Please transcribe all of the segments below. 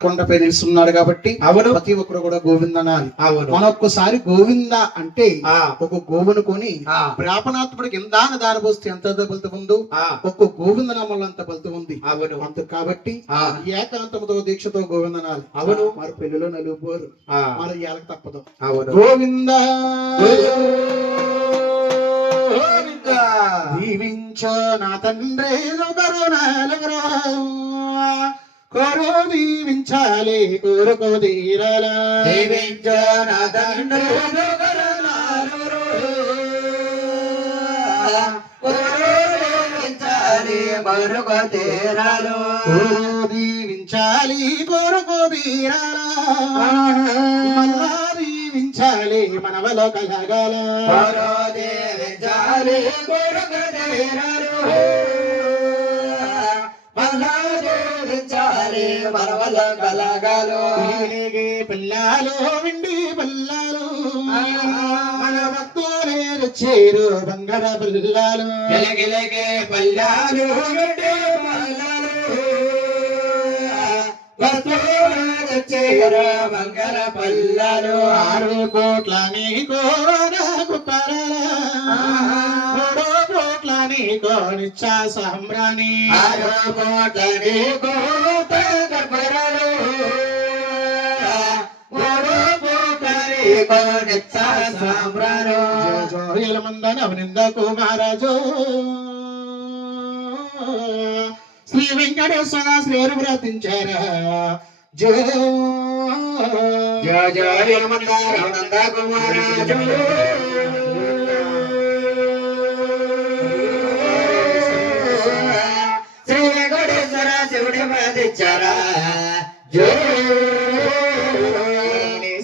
కొండపై నిలుస్తున్నాడు కాబట్టి అవును ప్రతి ఒక్కరు కూడా గోవింద అనాలి. అవును మన ఒక్కసారి గోవింద అంటే ఆ ఒక గోవును కొని ఆ ప్రాపణాత్ముడికి ఎందాన దారబోస్తే ఎంత ఫలితం ఉందో ఆ ఒక్క గోవింద నామంలో అంత ఫలితం ఉంది. అవును అంత కాబట్టి ఆ ఏకాంతముతో దీక్షతో గోవింద అనాలి. అవును మరి పెళ్లిలో నలుగురు ఆ మరి ఇయాలకు తప్పదు. అవును గోవింద గోవింద దీవించో నా తండ్రి కోరు దీవించాలి కోరుకో తీరాలా దీవించో నా తండ్రి మరుగో తీరాలు కోరు దీవించాలి కోరుకో తీరాలా మళ్ళా దీవించాలి మనవలో కలగాల దేవించాలి మరుగో తీరాలు మళ్ళా దేవించాలి మరవల కలగాలు పిల్లాలు విండి పిల్లాలు మన భక్తులే చేరు బంగార పిల్లాలు గిలగిలగే పల్లాలు విండి పల్లాలు చేరు బంగార పల్లాలు 6 కోట్ల నీకో నాకు పరలా 3 కోట్ల నీకో నిచ్చా సాంబ్రాణి 6 కోట్ల నీకో పరలు 3 కోట్ల నీకో నిచ్చా సాంబ్రాణి జోయల మందన అవినింద కుమారాజు శ్రీ వెంకటేశ్వర శ్రీరు వ్రతించారా జో జయ జయ నంద కుమారాజు శ్రీ వెంకటేశ్వర శివుడి వ్రతించారా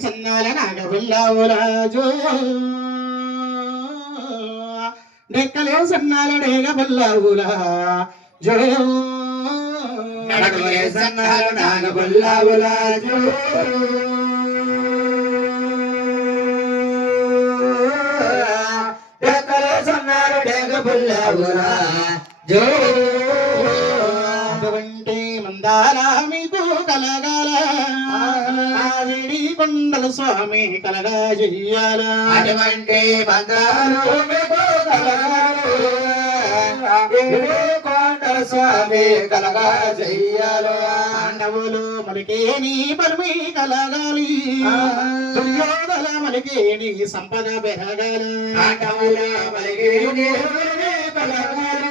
సన్నాల నాగబుల్లావురాజు డెక్కలే సన్నాల డేగబుల్లావురా జో నడకలే సన్నాలు నాగబుల్లావురాజు డెక్కలే సన్నాలు డేగబుల్లావురాజు అటువంటి మందాల మీకు కలగాల విడి కొండల స్వామి కలగా చెయ్యాల అటువంటి బంగారు మీకు కలగాలు కొండల స్వామి కలగా చెయ్యాలు పాండవులు మలికేని పరమి కలగాలి దుర్యోధన మలికేని సంపద పెరగాలి ఆటములు మలిగిని కలగాలు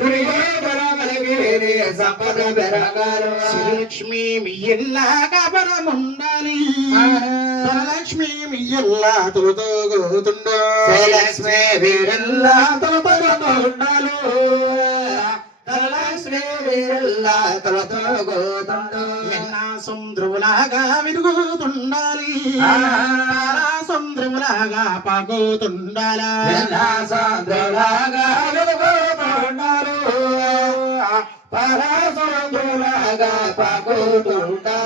దుర్యోధన మలిగిని సంపద పెరగాలు శ్రీలక్ష్మి మీ ఇల్లా కబరముండాలి ధనలక్ష్మి మీ ఇల్లా తోతోగుతుండో శ్రీలక్ష్మి వీరిల్లా తొలతొలతో ఉండాలు ధనలక్ష్మి వీరిల్లా తొలతోగుతుండు సముద్రములాగా విరుగుతుండాలి సముద్రములాగా పాకుతుండాలా సాంద్రులాగా వెలుగుతుండాలు పరసంద్రులాగా పాకుతుండాలు